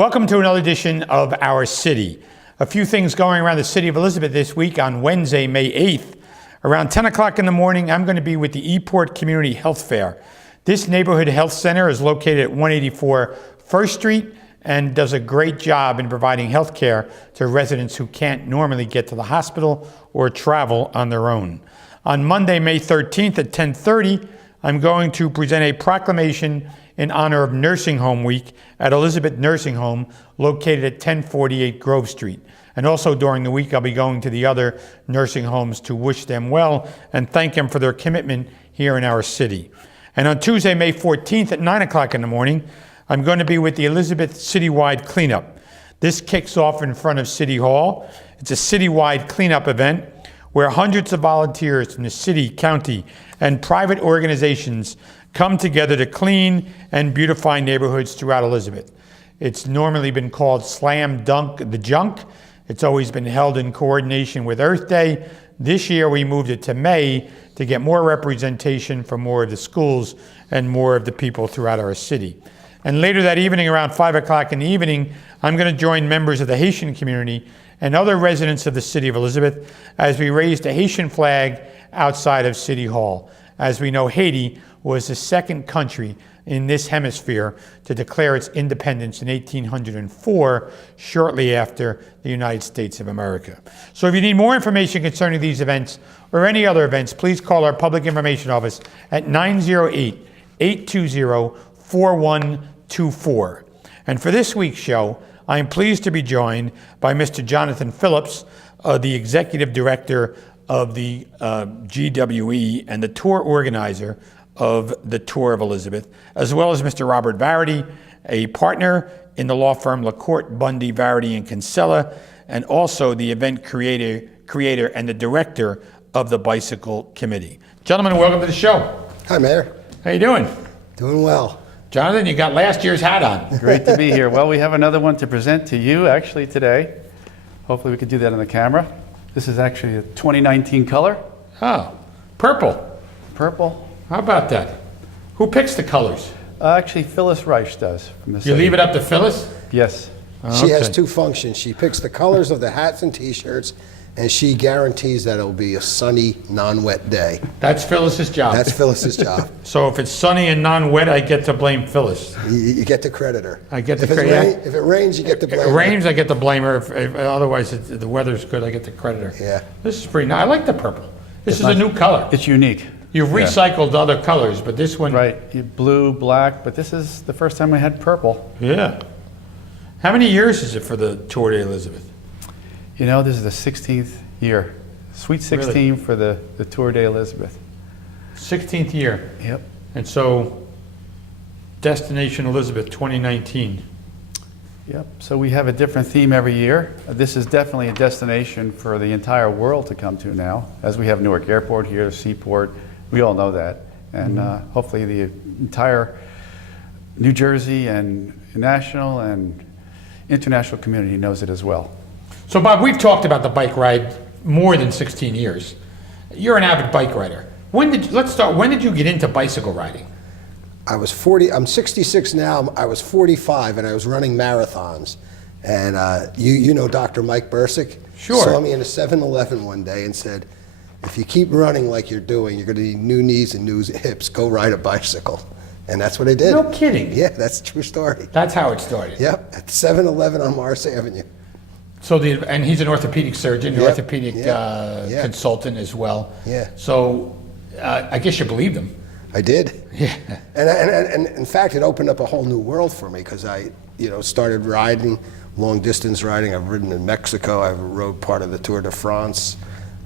Welcome to another edition of Our City. A few things going around the city of Elizabeth this week. On Wednesday, May 8th, around 10 o'clock in the morning, I'm going to be with the Eport Community Health Fair. This neighborhood health center is located at 184 First Street and does a great job in providing health care to residents who can't normally get to the hospital or travel on their own. On Monday, May 13th at 10:30, I'm going to present a proclamation in honor of Nursing Home Week at Elizabeth Nursing Home, located at 1048 Grove Street. And also during the week, I'll be going to the other nursing homes to wish them well and thank them for their commitment here in our city. And on Tuesday, May 14th at 9 o'clock in the morning, I'm going to be with the Elizabeth Citywide Cleanup. This kicks off in front of City Hall. It's a citywide cleanup event where hundreds of volunteers from the city, county, and private organizations come together to clean and beautify neighborhoods throughout Elizabeth. It's normally been called Slam Dunk the Junk. It's always been held in coordination with Earth Day. This year we moved it to May to get more representation from more of the schools and more of the people throughout our city. And later that evening, around 5 o'clock in the evening, I'm going to join members of the Haitian community and other residents of the city of Elizabeth as we raise the Haitian flag outside of City Hall. As we know, Haiti was the second country in this hemisphere to declare its independence in 1804, shortly after the United States of America. So if you need more information concerning these events or any other events, please call our Public Information Office at 908-820-4124. And for this week's show, I am pleased to be joined by Mr. Jonathan Phillips, the Executive Director of the GWE and the tour organizer of the Tour of Elizabeth, as well as Mr. Robert Varady, a partner in the law firm LaCorte, Bundy, Varady, and Kinsella, and also the event creator and the director of the Bicycle Committee. Gentlemen, welcome to the show. Hi, Mayor. How you doing? Doing well. Jonathan, you got last year's hat on. Great to be here. Well, we have another one to present to you actually today. Hopefully we could do that on the camera. This is actually a 2019 color. Oh, purple. Purple. How about that? Who picks the colors? Actually, Phyllis Reich does from the You city. leave it up to Phyllis? Yes. Oh, She has okay. two functions. She picks the colors of the hats and T-shirts, and she guarantees that it'll be a sunny, non-wet day. That's Phyllis's job. That's Phyllis's job. So if it's sunny and non-wet, I get to blame Phyllis. You get to credit her. I get to if, credit- if it rains, you get to blame If it her. rains, I get to blame her. If otherwise, the weather's good, I get to credit her. Yeah. This is pretty nice. I like the purple. This is a nice. new color. It's unique. You've Yeah. recycled other colors, but this one... Right. Blue, black, but this is the first time we had purple. Yeah. How many years is it for the Tour de Elizabeth? You know, this is the 16th year. Sweet 16 for the Tour de Elizabeth. 16th year. Yep. And so, Destination Elizabeth 2019. Yep. So we have a different theme every year. This is definitely a destination for the entire world to come to now, as we have Newark Airport here, Seaport. We all know that. And hopefully the entire New Jersey and national and international community knows it as well. So, Bob, we've talked about the bike ride more than 16 years. You're an avid bike rider. Let's start. When did you get into bicycle riding? I was 40. I'm 66 now. I was 45, and I was running marathons. And you know Dr. Mike Bursick? Sure. Saw me in a 7-Eleven one day and said, if you keep running like you're doing, you're going to need new knees and new hips. Go ride a bicycle. And that's what I did. No kidding. Yeah, that's a true story. That's how it started. Yep, at 7-Eleven on Mars Avenue. So and he's an orthopedic surgeon, Yep. orthopedic Yeah. consultant as well. Yeah. So I guess you believed him. I did. Yeah. And in fact, it opened up a whole new world for me because I, started riding, long distance riding. I've ridden in Mexico. I've rode part of the Tour de France.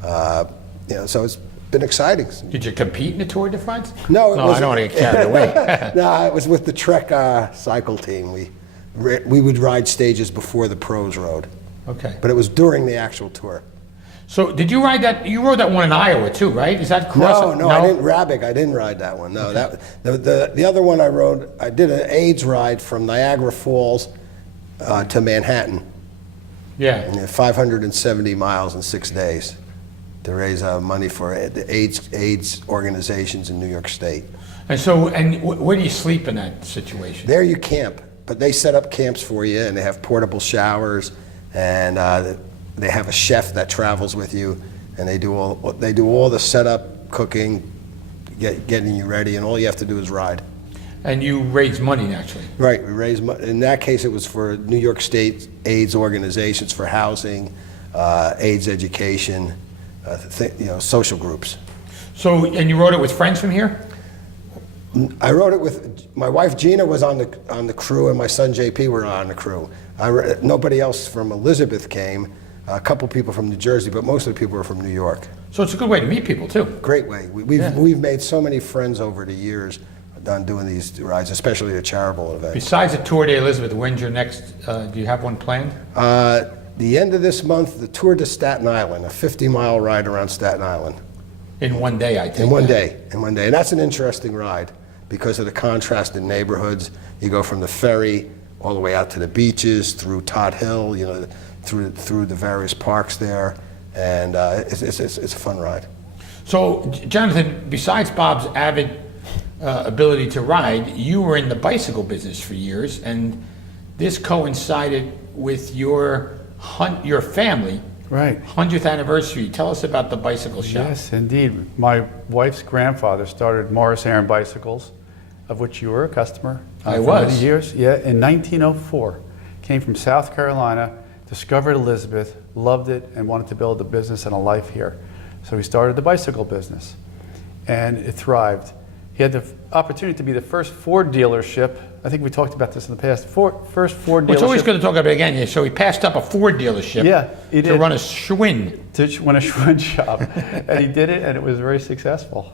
So it's been exciting. Did you compete in the Tour de France? No, I don't want to get carried away. No, I was with the Trek cycle team. We would ride stages before the pros rode, Okay. but it was during the actual tour. So did you ride that? You rode that one in Iowa too, right? Is that cross? No, I didn't. Rabbig, I didn't ride that one. No, Okay. the other one I rode. I did an AIDS ride from Niagara Falls to Manhattan. Yeah. 570 miles in 6 days to raise money for the AIDS organizations in New York State. And so, where do you sleep in that situation? There you camp. but they set up camps for you, and they have portable showers, and they have a chef that travels with you, and they do all the setup, cooking, getting you ready, and all you have to do is ride. And you raise money, naturally. Right, we raise money. In that case, it was for New York State AIDS organizations for housing, AIDS education, social groups. So, and you wrote it with friends from here? I wrote it with my wife Gina was on the crew, and my son JP were on the crew. Nobody else from Elizabeth came. A couple people from New Jersey, but most of the people were from New York. So it's a good way to meet people too. Great way. We've made so many friends over the years on doing these rides, especially the charitable events. Besides the Tour de Elizabeth, when's your next? Do you have one planned? The end of this month, the Tour de Staten Island, a 50-mile ride around Staten Island. In one day, I think. In one day, and that's an interesting ride because of the contrast in neighborhoods. You go from the ferry all the way out to the beaches, through Todd Hill, through the various parks there, and it's a fun ride. So, Jonathan, besides Bob's avid ability to ride, you were in the bicycle business for years, and this coincided with your family. Right. 100th anniversary. Tell us about the bicycle shop. Yes, indeed. My wife's grandfather started Morris Aaron Bicycles, of which you were a customer. I for was. many years. Yeah, in 1904. Came from South Carolina, discovered Elizabeth, loved it, and wanted to build a business and a life here. So he started the bicycle business, and it thrived. He had the opportunity to be the first Ford dealership. I think we talked about this in the past. First Ford dealership. Well, it's always good to talk about it again. So he passed up a Ford dealership he to did. run a Schwinn. To run a Schwinn shop. And he did it, and it was very successful.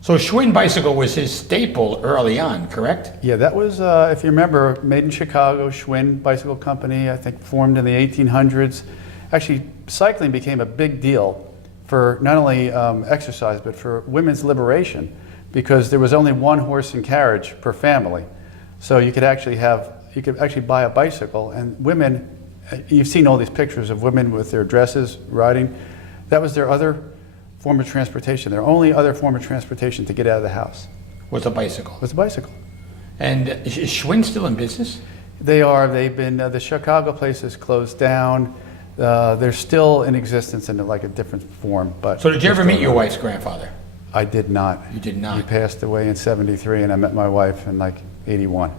So Schwinn bicycle was his staple early on, correct? Yeah, that was, if you remember, made in Chicago, Schwinn Bicycle Company, I think formed in the 1800s. Actually, cycling became a big deal for not only exercise, but for women's liberation, because there was only one horse and carriage per family. So you could actually buy a bicycle, and women, you've seen all these pictures of women with their dresses riding. That was their other form of transportation. Their only other form of transportation to get out of the house Was a bicycle. was a bicycle. And is Schwinn still in business? They are. They've been, the Chicago place is closed down. They're still in existence in like a different form. But So did you ever meet your wife's grandfather? I did not. You did not? He passed away in '73, and I met my wife in like '81.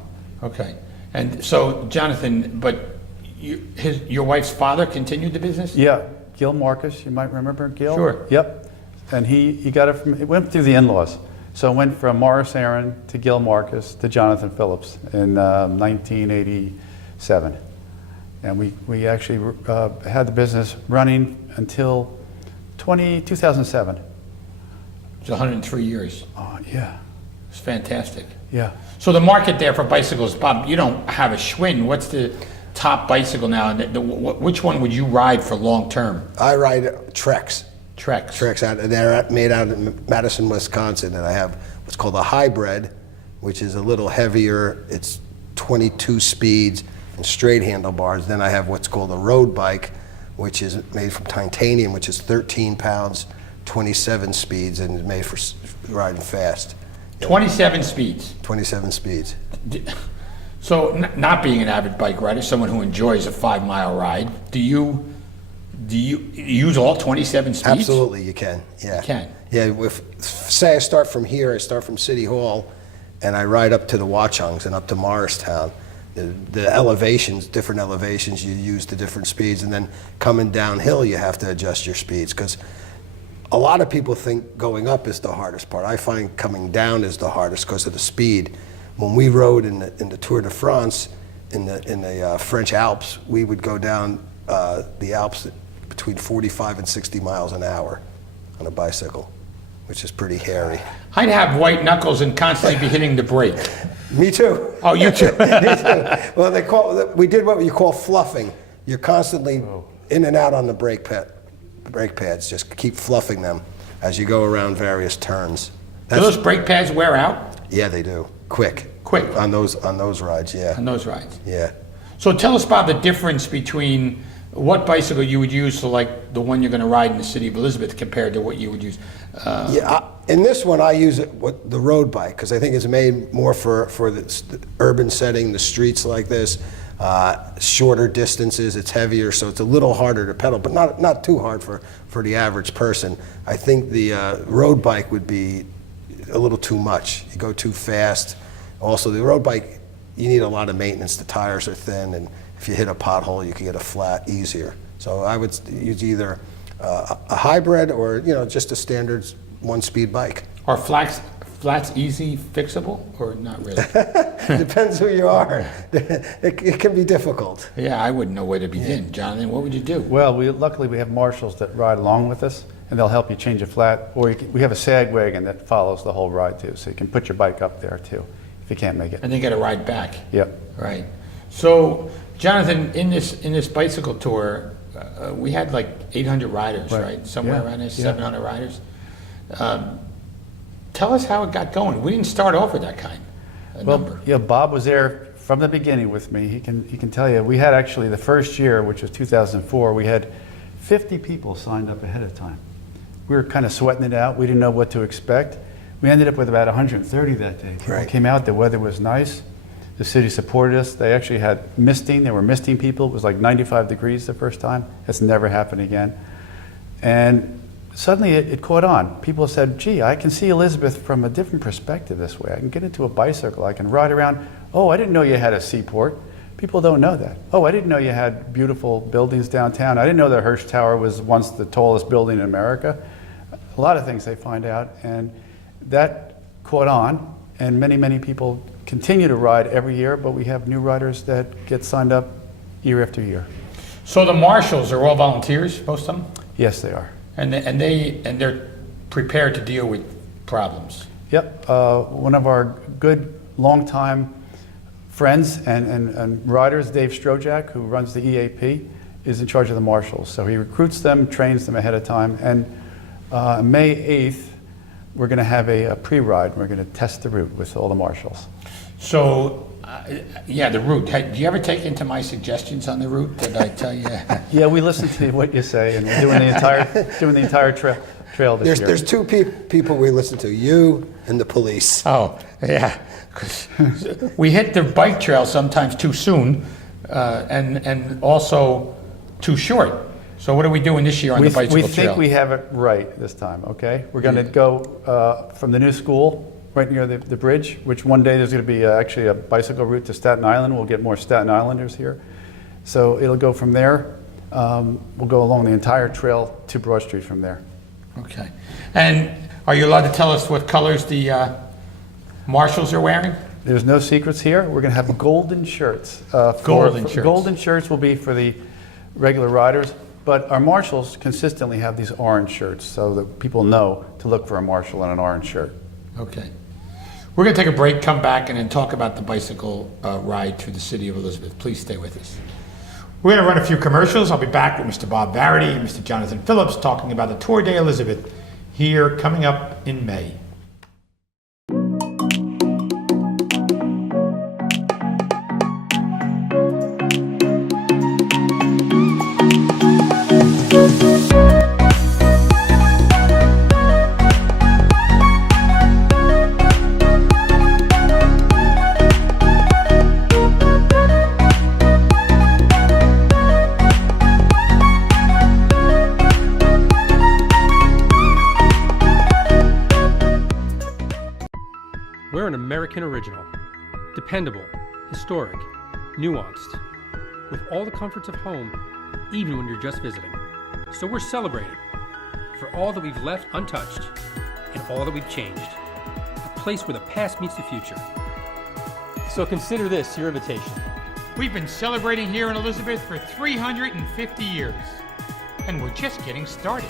Okay. And so, Jonathan, but your wife's father continued the business? Yeah, Gil Marcus, you might remember Gil? Sure. Yep. And he got it went through the in-laws. So it went from Morris Aaron to Gil Marcus to Jonathan Phillips in 1987. And we actually had the business running until 2007. It's 103 years. Yeah. It's fantastic. Yeah. So the market there for bicycles, Bob, you don't have a Schwinn. What's the top bicycle now? And which one would you ride for long term? I ride Treks. Treks. They're made out of Madison, Wisconsin, and I have what's called a hybrid, which is a little heavier. It's 22 speeds and straight handlebars. Then I have what's called a road bike, which is made from titanium, which is 13 pounds, 27 speeds, and is made for riding fast. 27 speeds. 27 speeds. So, not being an avid bike rider, someone who enjoys a 5-mile ride, do you use all 27 speeds? Absolutely, you can. Yeah. You can. Yeah. Say I start from here. I start from City Hall, and I ride up to the Watchungs and up to Morristown. The elevations, different elevations, you use the different speeds, and then coming downhill, you have to adjust your speeds because a lot of people think going up is the hardest part. I find coming down is the hardest because of the speed. When we rode in the Tour de France in the French Alps, we would go down the Alps between 45 and 60 miles an hour on a bicycle, which is pretty hairy. I'd have white knuckles and constantly be hitting the brake. Me too. Oh, you too. Me too. Well, we did what you call fluffing. You're constantly in and out on the brake pads. Just keep fluffing them as you go around various turns. Do those brake pads wear out? Yeah, they do. Quick on those rides. Yeah. On those rides. Yeah. So tell us about the difference between what bicycle you would use, so like the one you're going to ride in the city of Elizabeth, compared to what you would use. In this one, I use the road bike because I think it's made more for the urban setting, the streets like this, shorter distances. It's heavier, so it's a little harder to pedal, but not too hard for the average person. I think the road bike would be a little too much. You go too fast. Also, the road bike, you need a lot of maintenance. The tires are thin, and if you hit a pothole, you can get a flat easier. So I would use either a hybrid or just a standard one-speed bike. Are flats easy fixable or not really? Depends who you are. It can be difficult. Yeah, I wouldn't know where to begin. Jonathan, what would you do? Well, luckily we have marshals that ride along with us, and they'll help you change a flat. Or we have a sag wagon that follows the whole ride too, so you can put your bike up there too if you can't make it. And they got to ride back. Yep. Right. So, Jonathan, in this bicycle tour, we had like 800 riders, right? Somewhere around there, 700 riders. Tell us how it got going. We didn't start off with that kind of number. Yeah, Bob was there from the beginning with me. He can tell you. We had actually the first year, which was 2004, we had 50 people signed up ahead of time. We were kind of sweating it out. We didn't know what to expect. We ended up with about 130 that day. People came out. The weather was nice. The city supported us. They actually had misting. There were misting people. It was like 95 degrees the first time. That's never happened again. And suddenly it caught on. People said, gee, I can see Elizabeth from a different perspective this way. I can get into a bicycle. I can ride around. Oh, I didn't know you had a seaport. People don't know that. Oh, I didn't know you had beautiful buildings downtown. I didn't know the Hearst Tower was once the tallest building in America. A lot of things they find out. And that caught on. And many, many people continue to ride every year, but we have new riders that get signed up year after year. So the marshals are all volunteers, most of them? Yes, they are. And they're prepared to deal with problems. Yep. One of our good longtime friends and riders, Dave Strojak, who runs the EAP, is in charge of the marshals. So he recruits them, trains them ahead of time. And May 8th, we're going to have a pre-ride. We're going to test the route with all the marshals. So, the route. Do you ever take into my suggestions on the route? Did I tell you? Yeah, we listen to what you say, and we're doing the entire trail this year. There's two people we listen to, you and the police. Oh, yeah. We hit the bike trail sometimes too soon, and also too short. So what are we doing this year on the bicycle trail? We think we have it right this time, okay? We're going to go from the new school right near the bridge, which one day there's going to be actually a bicycle route to Staten Island. We'll get more Staten Islanders here. So it'll go from there. We'll go along the entire trail to Broad Street from there. Okay. And are you allowed to tell us what colors the marshals are wearing? There's no secrets here. We're going to have golden shirts. Golden shirts. Golden shirts will be for the regular riders, but our marshals consistently have these orange shirts so that people know to look for a marshal in an orange shirt. Okay. We're going to take a break, come back, and then talk about the bicycle ride through the city of Elizabeth. Please stay with us. We're going to run a few commercials. I'll be back with Mr. Bob Varady and Mr. Jonathan Phillips talking about the Tour de Elizabeth here coming up in May. We're an American original, dependable, historic, nuanced, with all the comforts of home, even when you're just visiting. So we're celebrating for all that we've left untouched and all that we've changed. A place where the past meets the future. So consider this your invitation. We've been celebrating here in Elizabeth for 350 years, and we're just getting started.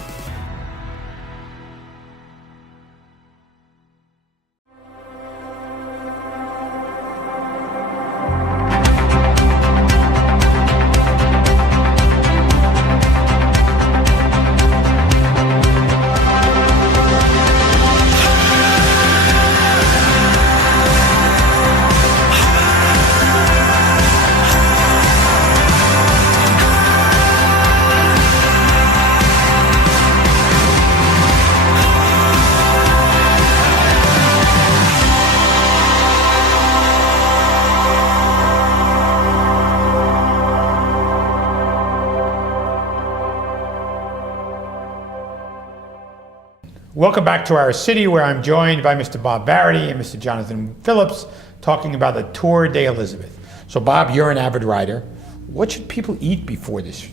Welcome back to our city, where I'm joined by Mr. Bob Varady and Mr. Jonathan Phillips, talking about the Tour de Elizabeth. So Bob, you're an avid rider. What should people eat before this?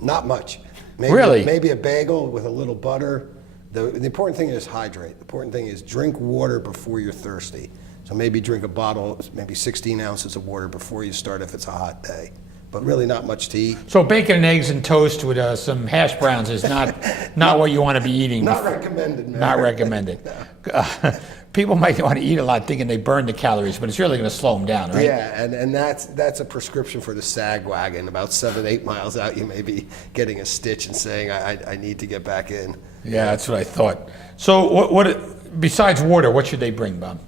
Not much. Really? Maybe a bagel with a little butter. The important thing is hydrate. The important thing is drink water before you're thirsty. So maybe drink a bottle, maybe 16 ounces of water before you start if it's a hot day. But really not much to eat. So bacon and eggs and toast with some hash browns is not what you want to be eating. Not recommended, man. Not recommended. People might want to eat a lot thinking they burn the calories, but it's really going to slow them down, right? Yeah, and that's a prescription for the sag wagon. About 7-8 miles out, you may be getting a stitch and saying, I need to get back in. Yeah, that's what I thought. So what besides water, what should they bring, Bob?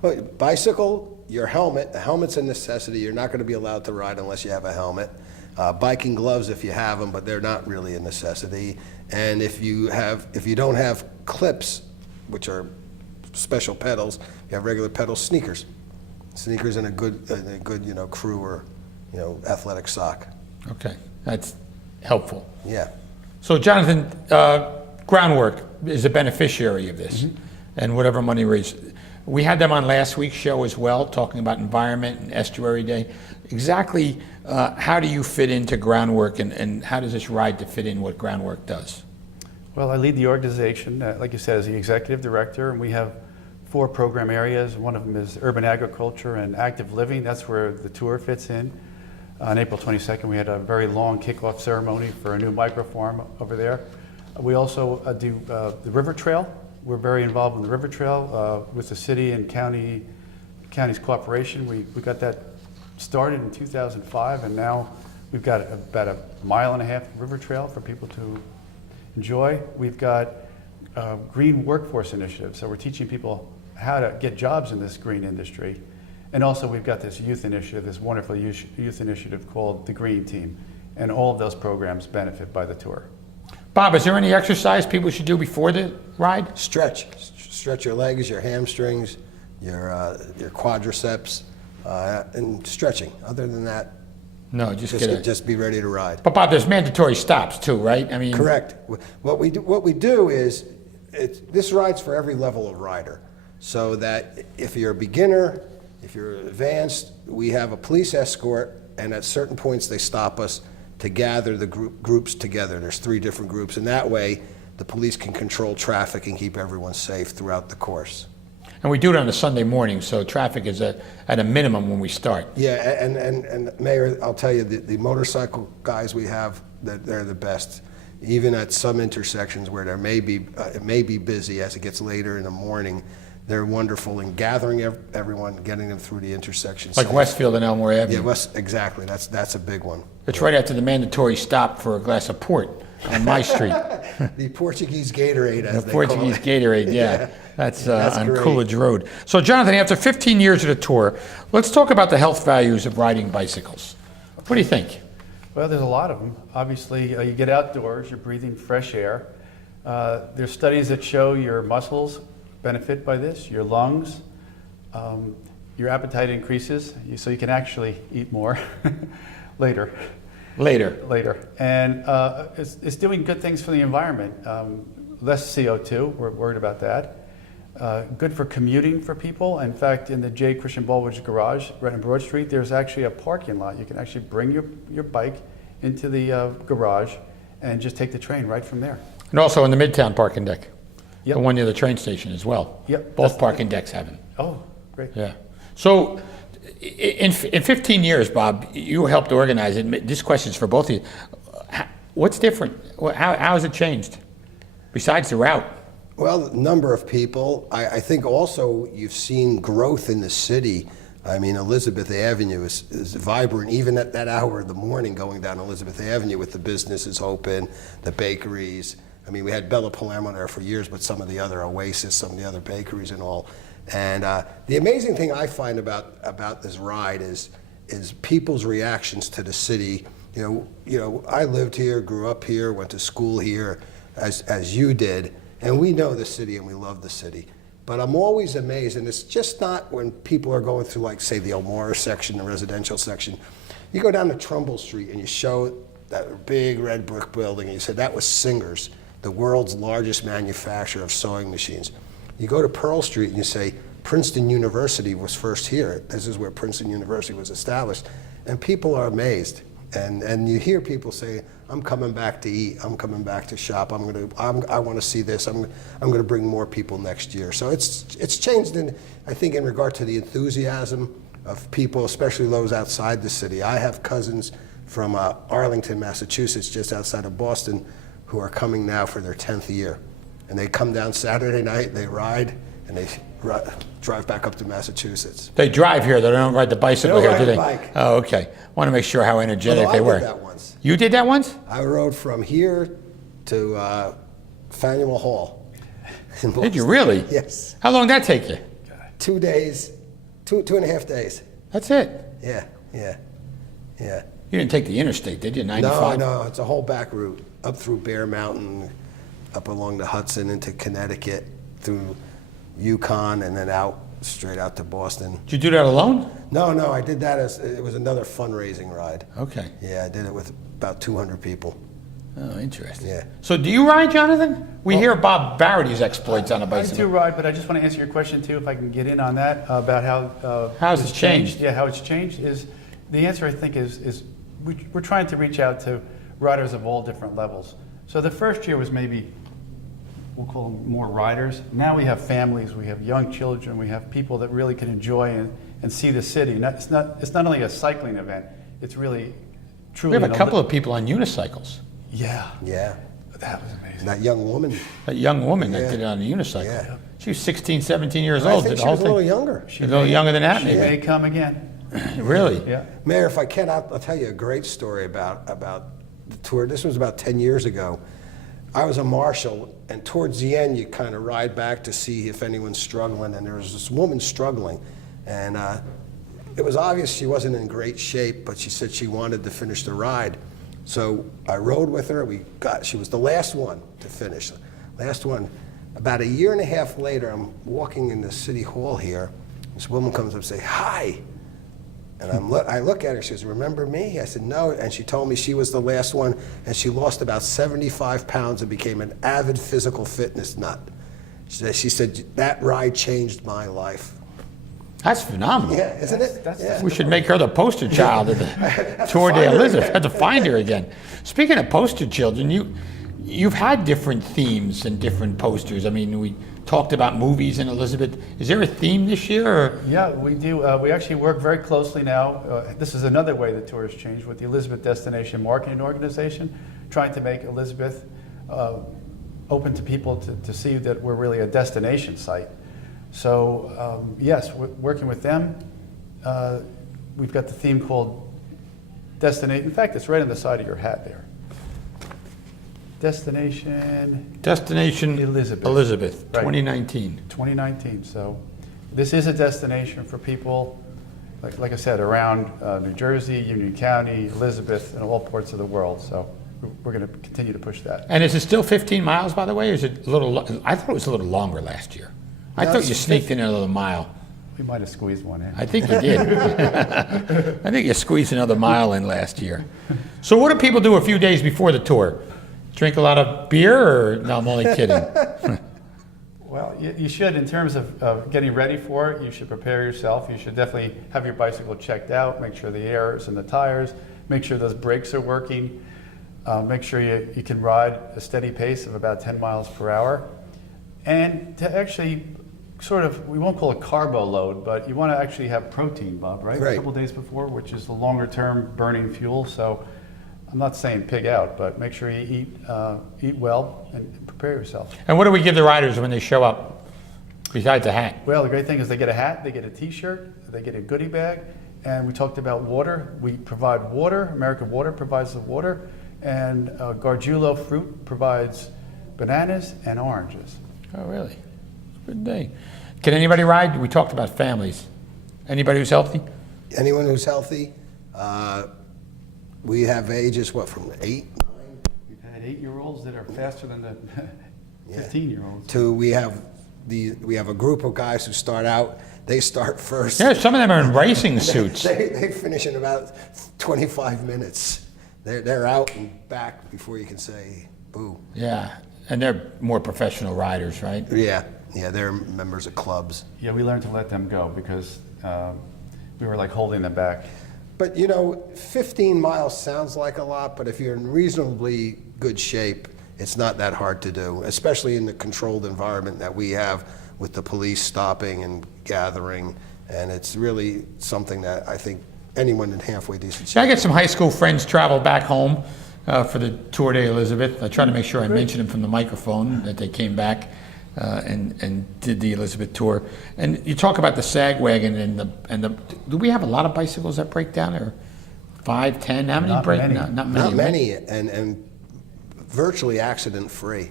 Well, bicycle, your helmet. The helmet's a necessity. You're not going to be allowed to ride unless you have a helmet. Biking gloves if you have them, but they're not really a necessity. And if you don't have clips, which are special pedals, you have regular pedal sneakers. Sneakers and a good crew or athletic sock. Okay, that's helpful. Yeah. So Jonathan, Groundwork is a beneficiary of this, and whatever money raised. We had them on last week's show as well, talking about environment and estuary day. Exactly how do you fit into Groundwork, and how does this ride to fit in what Groundwork does? Well, I lead the organization, like you said, as the executive director, and we have 4 program areas. One of them is urban agriculture and active living. That's where the tour fits in. On April 22nd, we had a very long kickoff ceremony for a new microfarm over there. We also do the river trail. We're very involved in the river trail with the city and county's cooperation. We got that started in 2005, and now we've got about a 1.5 mile river trail for people to enjoy. We've got green workforce initiatives, so we're teaching people how to get jobs in this green industry. And also we've got this youth initiative, this wonderful youth initiative called the Green Team, and all of those programs benefit by the tour. Bob, is there any exercise people should do before the ride? Stretch your legs, your hamstrings, your quadriceps, and stretching. Other than that, No, just be ready to ride. But Bob, there's mandatory stops too, right? I mean, Correct. What we do is this ride's for every level of rider. So that if you're a beginner, if you're advanced, we have a police escort, and at certain points they stop us to gather the groups together. There's 3 different groups, and that way the police can control traffic and keep everyone safe throughout the course. And we do it on a Sunday morning, so traffic is at a minimum when we start. Yeah, and Mayor, I'll tell you, the motorcycle guys we have, they're the best. Even at some intersections where it may be busy as it gets later in the morning, they're wonderful in gathering everyone, getting them through the intersections. Like Westfield and Elmore Avenue. Yeah, exactly. That's a big one. It's right after the mandatory stop for a glass of port on my street. The Portuguese Gatorade, as The they Portuguese call it. Gatorade, yeah. That's on great. Coolidge Road. So Jonathan, after 15 years of the tour, let's talk about the health values of riding bicycles. What do you think? Well, there's a lot of them. Obviously, you get outdoors, you're breathing fresh air. There's studies that show your muscles benefit by this, your lungs, your appetite increases, so you can actually eat more later. And it's doing good things for the environment. Less CO2, we're worried about that. Good for commuting for people. In fact, in the J. Christian Baldwin's garage, right on Broad Street, there's actually a parking lot. You can actually bring your bike into the garage and just take the train right from there. And also in the Midtown parking deck. Yep. The one near the train station as well. Yep. Both parking decks have it. Oh, great. Yeah. So in 15 years, Bob, you helped organize it. This question's for both of you. What's different? How has it changed besides the route? Well, the number of people. I think also you've seen growth in the city. I mean, Elizabeth Avenue is vibrant, even at that hour of the morning going down Elizabeth Avenue with the businesses open, the bakeries. I mean, we had Bella Palermo there for years, but some of the other Oasis, some of the other bakeries and all. And the amazing thing I find about this ride is people's reactions to the city. You know, I lived here, grew up here, went to school here, as you did, and we know the city and we love the city. But I'm always amazed, and it's just not when people are going through, like, say, the Elmore section, the residential section. You go down to Trumbull Street and you show that big red brick building, and you say, that was Singer's. the world's largest manufacturer of sewing machines. You go to Pearl Street and you say, Princeton University was first here. This is where Princeton University was established. And people are amazed. And you hear people say, I'm coming back to eat, I'm coming back to shop, I want to see this, I'm going to bring more people next year. So it's changed, I think, in regard to the enthusiasm of people, especially those outside the city. I have cousins from Arlington, Massachusetts, just outside of Boston, who are coming now for their 10th year. And they come down Saturday night, they ride, and they drive back up to Massachusetts. They drive here, they don't ride the bicycle They here, don't do they? ride the bike. Oh, okay. Want to make sure how energetic Although they I were. did that once. You did that once? I rode from here to Faneuil Hall in Boston. Did you really? Yes. How long did that take you? 2 days, two and a half days. That's it. Yeah. You didn't take the interstate, did you? 95? No, it's a whole back route, up through Bear Mountain, up along the Hudson into Connecticut, through Yukon, and then straight out to Boston. Did you do that alone? No, I did that it was another fundraising ride. Okay. Yeah, I did it with about 200 people. Oh, interesting. Yeah. So do you ride, Jonathan? We hear Bob Varady's exploits on a I bicycle. do ride, but I just want to answer your question too, if I can get in on that, about how... How's it's it changed? Yeah, how it's changed is, the answer I think is we're trying to reach out to riders of all different levels. So the first year was maybe, we'll call them more riders. Now we have families, we have young children, we have people that really can enjoy and see the city. It's not only a cycling event, it's really truly... We have a couple of people on unicycles. Yeah. Yeah. That was amazing. And that young woman, That young woman that Yeah. did it on a unicycle. Yeah. She was 16, 17 years I old. think Did she the whole was a little thing. younger. A little younger than that, She maybe. may come again. Really? Yeah. Mayor, if I can, I'll tell you a great story about the tour. This was about 10 years ago. I was a marshal, and towards the end, you kind of ride back to see if anyone's struggling, and there was this woman struggling, and it was obvious she wasn't in great shape, but she said she wanted to finish the ride. So I rode with her. She was the last one to finish, last one. About a year and a half later, I'm walking in the city hall here. This woman comes up and says, "Hi." And I look at her, she says, "Remember me?" I said, "No." And she told me she was the last one, and she lost about 75 pounds and became an avid physical fitness nut. She said, "That ride changed my life." That's phenomenal. Yeah, isn't it? Yeah. We should make her the poster child of the Tour de Elizabeth. Have to find her again. Speaking of poster children, you've had different themes and different posters. I mean, we talked about movies in Elizabeth. Is there a theme this year? Or? Yeah, we do. We actually work very closely now. This is another way the tour has changed with the Elizabeth Destination Marketing Organization, trying to make Elizabeth open to people to see that we're really a destination site. So yes, we're working with them. We've got the theme called Destination. In fact, it's right on the side of your hat there. Destination Elizabeth. Right. 2019. 2019. So this is a destination for people, like I said, around New Jersey, Union County, Elizabeth, and all parts of the world. So we're going to continue to push that. And is it still 15 miles, by the way? Or is it a little? I thought it was a little longer last year. I thought you sneaked in another mile. We might have squeezed one in. I think you did. I think you squeezed another mile in last year. So what do people do a few days before the tour? Drink a lot of beer, or no, I'm only kidding. Well, you should, in terms of getting ready for it, you should prepare yourself. You should definitely have your bicycle checked out, make sure the air is in the tires, make sure those brakes are working, make sure you can ride a steady pace of about 10 miles per hour. And to actually sort of, we won't call it carbo load, but you want to actually have protein, Bob, right? Right. A couple days before, which is the longer term burning fuel. So I'm not saying pig out, but make sure you eat well and prepare yourself. And what do we give the riders when they show up, besides a hat? Well, the great thing is they get a hat, they get a t-shirt, they get a goodie bag, and we talked about water. We provide water. American Water provides the water, and Gargiulo Fruit provides bananas and oranges. Oh, really? It's a good day. Can anybody ride? We talked about families. Anybody who's healthy? Anyone who's healthy. We have ages, from 8, 9? We've had 8-year-olds that are faster than the 15-year-olds. To we have a group of guys who start out. They start first. Yeah, some of them are in racing suits. They finish in about 25 minutes. They're out and back before you can say boo. Yeah. And they're more professional riders, right? Yeah, they're members of clubs. Yeah, we learned to let them go because we were like holding them back. But you know, 15 miles sounds like a lot, but if you're in reasonably good shape, it's not that hard to do, especially in the controlled environment that we have with the police stopping and gathering. And it's really something that I think anyone in halfway decent shape. I got some high school friends travel back home for the Tour de Elizabeth. I try to make sure I mention them from the microphone that they came back and did the Elizabeth Tour. And you talk about the sag wagon and the. Do we have a lot of bicycles that break down, or 5, 10? How many Not break? many. Not many. Not right? many, and virtually accident-free.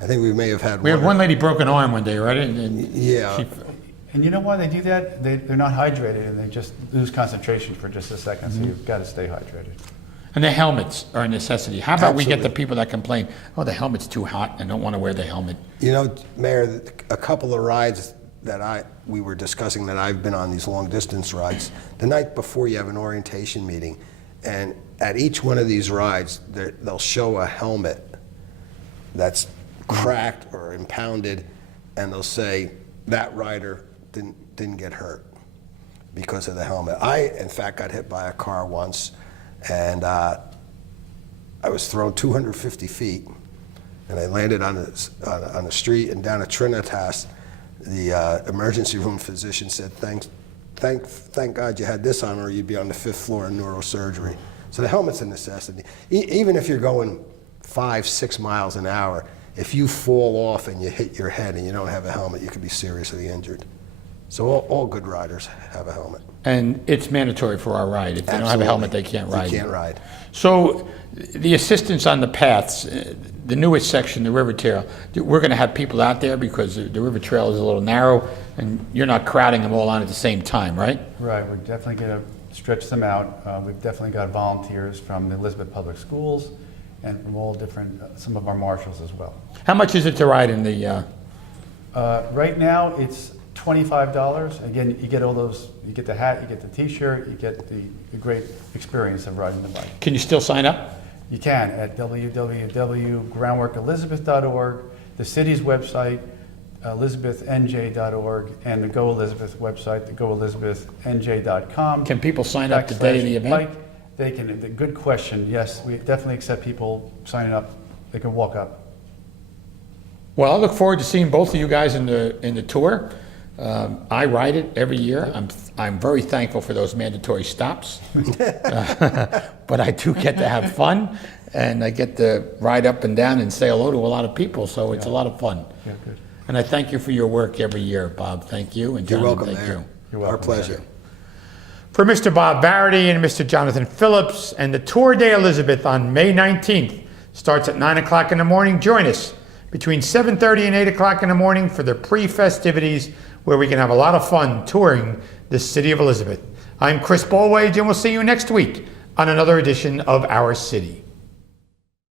I think we may have had We had one lady broke an arm one day, right? And Yeah. she- And you know why they do that? They're not hydrated and they just lose concentration for just a second, so you've got to stay hydrated. And the helmets are a necessity. How about we get the Absolutely. people that complain, oh, the helmet's too hot and don't want to wear the helmet? You know, Mayor, a couple of rides that we were discussing that I've been on, these long distance rides, the night before you have an orientation meeting, and at each one of these rides, they'll show a helmet that's cracked or impounded, and they'll say, that rider didn't get hurt because of the helmet. I, in fact, got hit by a car once, and I was thrown 250 feet, and I landed on the street, and down at Trinitas, the emergency room physician said, thank God you had this on, or you'd be on the 5th floor in neurosurgery. So the helmet's a necessity. Even if you're going 5, 6 miles an hour, if you fall off and you hit your head and you don't have a helmet, you could be seriously injured. So all good riders have a helmet. And it's mandatory for our ride. If they don't have a helmet, they can't ride. You can't ride. So the assistance on the paths, the newest section, the river trail, we're going to have people out there because the river trail is a little narrow and you're not crowding them all on at the same time, right? Right, we're definitely going to stretch them out. We've definitely got volunteers from the Elizabeth Public Schools and from all different, some of our marshals as well. How much is it to ride in the, Right now, it's $25. Again, you get all those, you get the hat, you get the t-shirt, you get the great experience of riding the bike. can you still sign up? You can at www.groundworkelizabeth.org, the city's website, elizabethnj.org, and the Go Elizabeth website, the goelizabethnj.com. Can people sign up the day of the event? Bike. They can. Good question. Yes, we definitely accept people signing up. They can walk up. Well, I look forward to seeing both of you guys in the tour. I ride it every year. I'm very thankful for those mandatory stops, but I do get to have fun, and I get to ride up and down and say hello to a lot of people. So it's a lot of fun. Yeah, good. And I thank you for your work every year, Bob. Thank you, and You're Jonathan, welcome, thank Mayor. you. You're welcome. Our pleasure. For Mr. Bob Varady and Mr. Jonathan Phillips, and the Tour de Elizabeth on May 19th starts at 9 o'clock in the morning. Join us between 7:30 and 8 o'clock in the morning for the pre-festivities where we can have a lot of fun touring the city of Elizabeth. I'm Chris Ballwage, and we'll see you next week on another edition of Our City.